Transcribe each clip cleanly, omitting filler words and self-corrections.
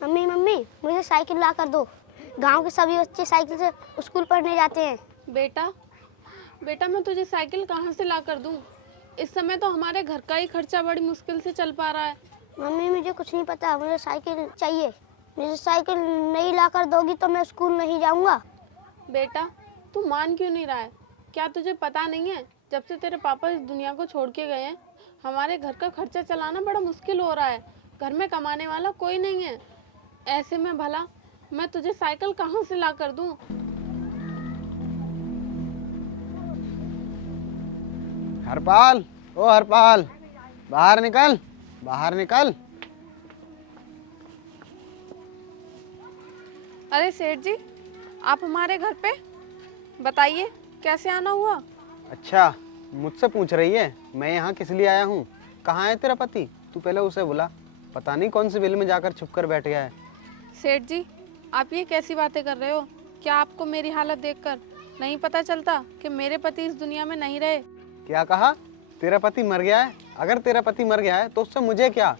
Mummy mummy मुझे cycle ला कर दो। गांव के सभी बच्चे साइकिल से स्कूल पढ़ने जाते हैं। बेटा बेटा मैं तुझे साइकिल कहाँ से ला कर दूँ? इस समय तो हमारे घर का ही खर्चा बड़ी मुश्किल से चल पा रहा है। मम्मी मुझे कुछ नहीं पता, मुझे साइकिल चाहिए। मुझे साइकिल नहीं ला कर दोगी तो मैं स्कूल नहीं जाऊंगा। बेटा तू मान क्यों नहीं रहा है? क्या तुझे पता नहीं है, जब से तेरे पापा इस दुनिया को छोड़ के गए हैं हमारे घर का खर्चा चलाना बड़ा मुश्किल हो रहा है। घर में कमाने वाला कोई नहीं है। ऐसे में भला मैं तुझे साइकिल कहाँ से ला कर दूँ? हरपाल, ओ हरपाल, बाहर निकल, बाहर निकल। अरे सेठ जी, आप हमारे घर पे? बताइए कैसे आना हुआ? अच्छा, मुझसे पूछ रही है मैं यहाँ किस लिए आया हूँ? कहाँ है तेरा पति? तू पहले उसे बुला। पता नहीं कौन से बिल में जाकर छुप कर बैठ गया है। सेठ जी, आप ये कैसी बातें कर रहे हो? क्या आपको मेरी हालत देखकर नहीं पता चलता कि मेरे पति इस दुनिया में नहीं रहे? क्या कहा? तेरा पति मर गया है? अगर तेरा पति मर गया है तो उससे मुझे क्या?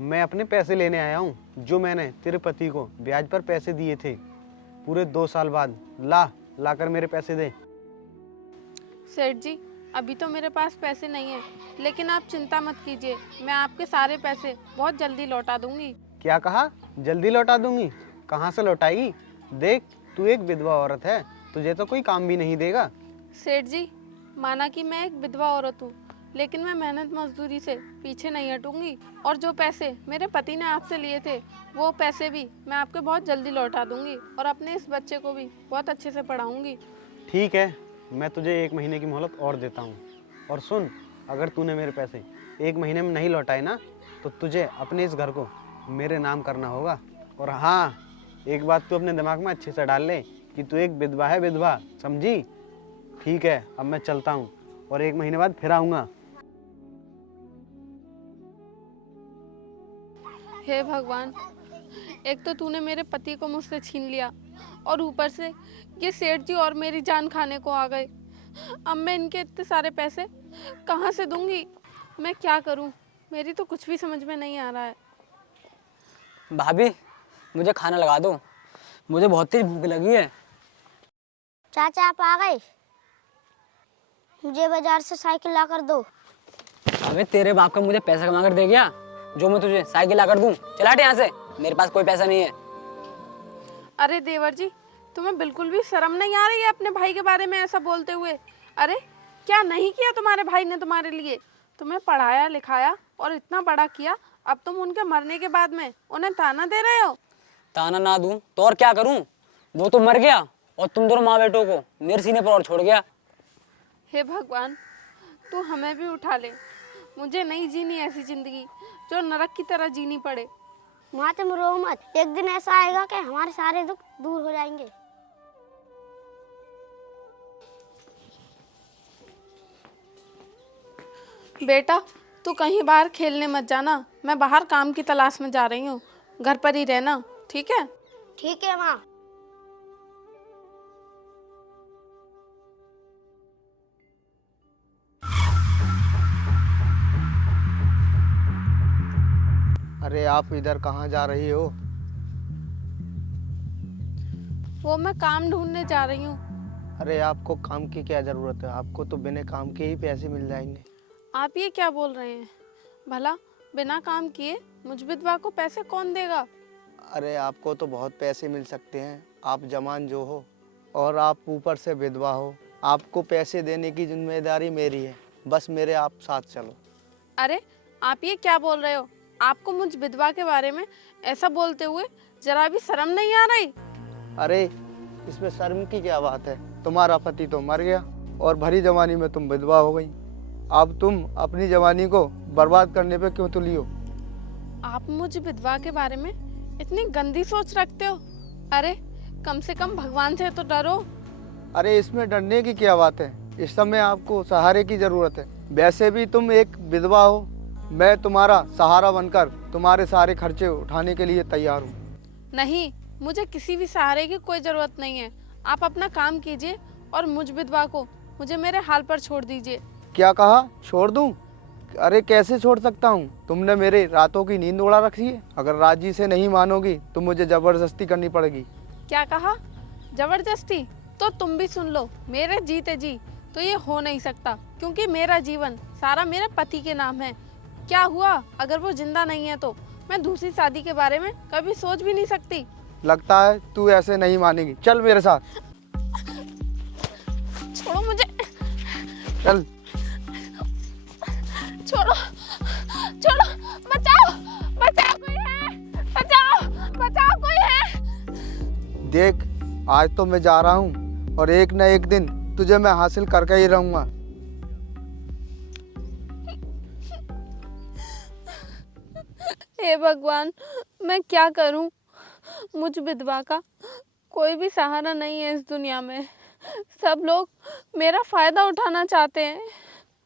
मैं अपने पैसे लेने आया हूँ, जो मैंने तेरे पति को ब्याज पर पैसे दिए थे पूरे 2 साल बाद। ला कर मेरे पैसे दे। सेठ जी, अभी तो मेरे पास पैसे नहीं है, लेकिन आप चिंता मत कीजिए, मैं आपके सारे पैसे बहुत जल्दी लौटा दूंगी। क्या कहा? जल्दी लौटा दूंगी? कहाँ से लौटाएगी? देख, तू एक विधवा औरत है, तुझे तो कोई काम भी नहीं देगा। सेठ जी, माना कि मैं एक विधवा औरत हूँ, लेकिन मैं मेहनत मजदूरी से पीछे नहीं हटूंगी। और जो पैसे मेरे पति ने आपसे लिए थे वो पैसे भी मैं आपके बहुत जल्दी लौटा दूंगी, और अपने इस बच्चे को भी बहुत अच्छे से पढ़ाऊंगी। ठीक है, मैं तुझे 1 महीने की मोहलत और देता हूँ। और सुन, अगर तूने मेरे पैसे 1 महीने में नहीं लौटाए ना, तो तुझे अपने इस घर को मेरे नाम करना होगा। और हाँ, एक बात तू अपने दिमाग में अच्छे से डाल ले कि तू एक विधवा है, विधवा, समझी? ठीक है, अब मैं चलता हूँ और 1 महीने बाद फिर आऊँगा। हे भगवान, एक तो तूने मेरे पति को मुझसे छीन लिया, और ऊपर से ये सेठ जी और मेरी जान खाने को आ गए। अब मैं इनके इतने सारे पैसे कहाँ से दूंगी? मैं क्या करूं? मेरी तो कुछ भी समझ में नहीं आ रहा है। भाभी, मुझे खाना लगा दो, मुझे बहुत तेज भूख लगी है। चाचा आप आ गए? मुझे बाजार से साइकिल ला कर दो। अबे तेरे बाप का मुझे पैसा कमा कर दे गया जो मैं तुझे साइकिल ला कर दूं? चला हट यहाँ से, मेरे पास कोई पैसा नहीं है। अरे देवर जी, तुम्हें बिल्कुल भी शर्म नहीं आ रही है अपने भाई के बारे में ऐसा बोलते हुए? अरे क्या नहीं किया तुम्हारे भाई ने तुम्हारे लिए? तुम्हें पढ़ाया लिखाया और इतना बड़ा किया, अब तुम उनके मरने के बाद में उन्हें ताना दे रहे हो? ताना ना दूं तो और क्या करूं? वो तो मर गया और तुम दोनों माँ बेटों को मेरे सीने पर और छोड़ गया। हे भगवान, तू हमें भी उठा ले। मुझे नहीं जीनी ऐसी जिंदगी जो नरक की तरह जीनी पड़े। माँ तुम रो मत, एक दिन ऐसा आएगा कि हमारे सारे दुख दूर हो जाएंगे। बेटा तू कहीं बाहर खेलने मत जाना, मैं बाहर काम की तलाश में जा रही हूँ। घर पर ही रहना, ठीक है? ठीक है माँ। अरे आप इधर कहाँ जा रही हो? वो मैं काम ढूंढने जा रही हूँ। अरे आपको काम की क्या ज़रूरत है? आपको तो बिना काम के ही पैसे मिल जाएंगे। आप ये क्या बोल रहे हैं? भला बिना काम किए मुझ विधवा को पैसे कौन देगा? अरे आपको तो बहुत पैसे मिल सकते हैं, आप जवान जो हो और आप ऊपर से विधवा हो। आपको पैसे देने की जिम्मेदारी मेरी है, बस मेरे आप साथ चलो। अरे आप ये क्या बोल रहे हो? आपको मुझ विधवा के बारे में ऐसा बोलते हुए जरा भी शर्म नहीं आ रही? अरे इसमें शर्म की क्या बात है? तुम्हारा पति तो मर गया और भरी जवानी में तुम विधवा हो गई। अब तुम अपनी जवानी को बर्बाद करने पे क्यों तुली हो? आप मुझ विधवा के बारे में इतनी गंदी सोच रखते हो? अरे कम से कम भगवान से तो डरो। अरे इसमें डरने की क्या बात है? इस समय आपको सहारे की जरूरत है। वैसे भी तुम एक विधवा हो, मैं तुम्हारा सहारा बनकर तुम्हारे सारे खर्चे उठाने के लिए तैयार हूँ। नहीं, मुझे किसी भी सहारे की कोई जरूरत नहीं है। आप अपना काम कीजिए और मुझ विधवा को मुझे मेरे हाल पर छोड़ दीजिए। क्या कहा? छोड़ दूँ? अरे कैसे छोड़ सकता हूँ? तुमने मेरे रातों की नींद उड़ा रखी है। अगर राजी से नहीं मानोगी तो मुझे जबरदस्ती करनी पड़ेगी। क्या कहा? जबरदस्ती? तो तुम भी सुन लो, मेरे जीते जी तो ये हो नहीं सकता, क्योंकि मेरा जीवन सारा मेरे पति के नाम है। क्या हुआ अगर वो जिंदा नहीं है तो मैं दूसरी शादी के बारे में कभी सोच भी नहीं सकती। लगता है तू ऐसे नहीं मानेगी। चल मेरे साथ, छोड़ो मुझे, चल। छोड़ो, छोड़ो, बचाओ, बचाओ कोई है, बचाओ, बचाओ कोई है। देख, आज तो मैं जा रहा हूँ और एक न एक दिन तुझे मैं हासिल करके ही रहूँगा। हे भगवान, मैं क्या करूं? मुझ विधवा का कोई भी सहारा नहीं है इस दुनिया में। सब लोग मेरा फायदा उठाना चाहते हैं।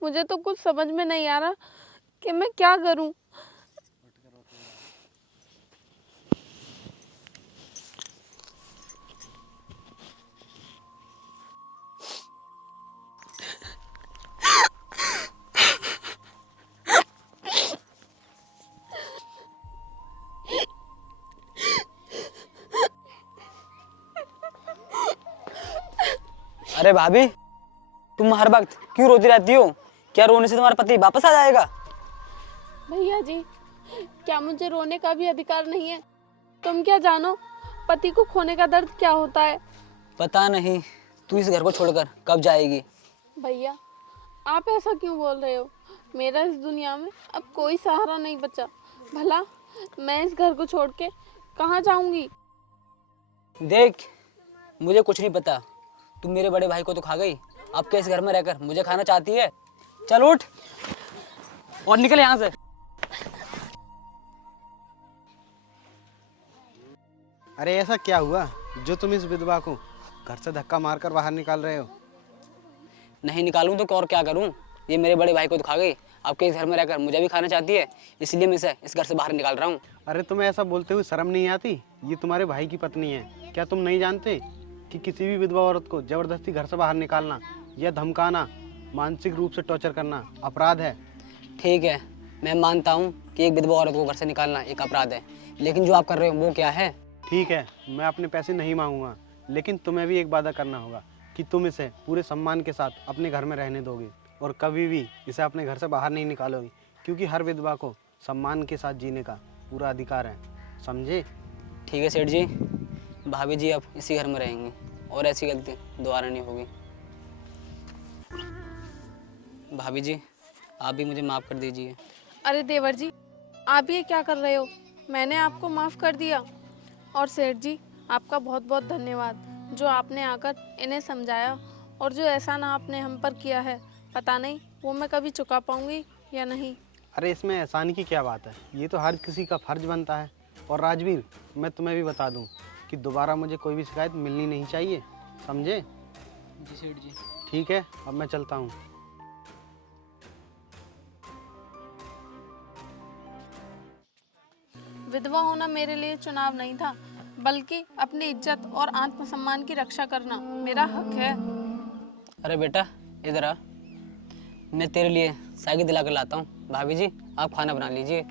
मुझे तो कुछ समझ में नहीं आ रहा कि मैं क्या करूं। अरे भाभी, तुम हर वक्त क्यों रोती रहती हो? क्या रोने से तुम्हारा पति वापस आ जाएगा? भैया जी, क्या मुझे रोने का भी अधिकार नहीं है? तुम क्या जानो पति को खोने का दर्द क्या होता है? पता नहीं तू इस घर को छोड़कर कब जाएगी। भैया, आप ऐसा क्यों बोल रहे हो? मेरा इस दुनिया में अब कोई सहारा नहीं बचा। भला मैं इस घर को छोड़ के कहाँ जाऊंगी? देख, मुझे कुछ नहीं पता। तुम मेरे बड़े भाई को तो खा गई, अब क्या इस घर में रहकर मुझे खाना चाहती है? चल उठ और निकल यहाँ से। अरे ऐसा क्या हुआ जो तुम इस विधवा को घर से धक्का मारकर बाहर निकाल रहे हो? नहीं निकालूं तो और क्या करूं? ये मेरे बड़े भाई को तो खा गई, अब के इस घर में रहकर मुझे भी खाना चाहती है, इसलिए मैं इसे इस घर से बाहर निकाल रहा हूँ। अरे तुम्हें ऐसा बोलते हुए शर्म नहीं आती? ये तुम्हारे भाई की पत्नी है। क्या तुम नहीं जानते कि किसी भी विधवा औरत को जबरदस्ती घर से बाहर निकालना या धमकाना, मानसिक रूप से टॉर्चर करना अपराध है? ठीक है, मैं मानता हूँ कि एक विधवा औरत को घर से निकालना एक अपराध है, लेकिन जो आप कर रहे हो वो क्या है? ठीक है, मैं अपने पैसे नहीं मांगूंगा, लेकिन तुम्हें भी एक वादा करना होगा कि तुम इसे पूरे सम्मान के साथ अपने घर में रहने दोगे और कभी भी इसे अपने घर से बाहर नहीं निकालोगे, क्योंकि हर विधवा को सम्मान के साथ जीने का पूरा अधिकार है, समझे? ठीक है सेठ जी, भाभी जी अब इसी घर में रहेंगी और ऐसी गलती दोबारा नहीं होगी। भाभी जी, आप भी मुझे माफ़ कर दीजिए। अरे देवर जी, आप ये क्या कर रहे हो? मैंने आपको माफ़ कर दिया। और सेठ जी, आपका बहुत बहुत धन्यवाद जो आपने आकर इन्हें समझाया, और जो एहसान आपने हम पर किया है, पता नहीं वो मैं कभी चुका पाऊंगी या नहीं। अरे इसमें एहसान की क्या बात है? ये तो हर किसी का फर्ज बनता है। और राजवीर, मैं तुम्हें भी बता दूं कि दोबारा मुझे कोई भी शिकायत मिलनी नहीं चाहिए, समझे? जी सेठ जी। ठीक है, अब मैं चलता हूँ। विधवा होना मेरे लिए चुनाव नहीं था, बल्कि अपनी इज्जत और आत्मसम्मान की रक्षा करना मेरा हक है। अरे बेटा इधर आ, मैं तेरे लिए साइकिल दिला कर लाता हूँ। भाभी जी आप खाना बना लीजिए।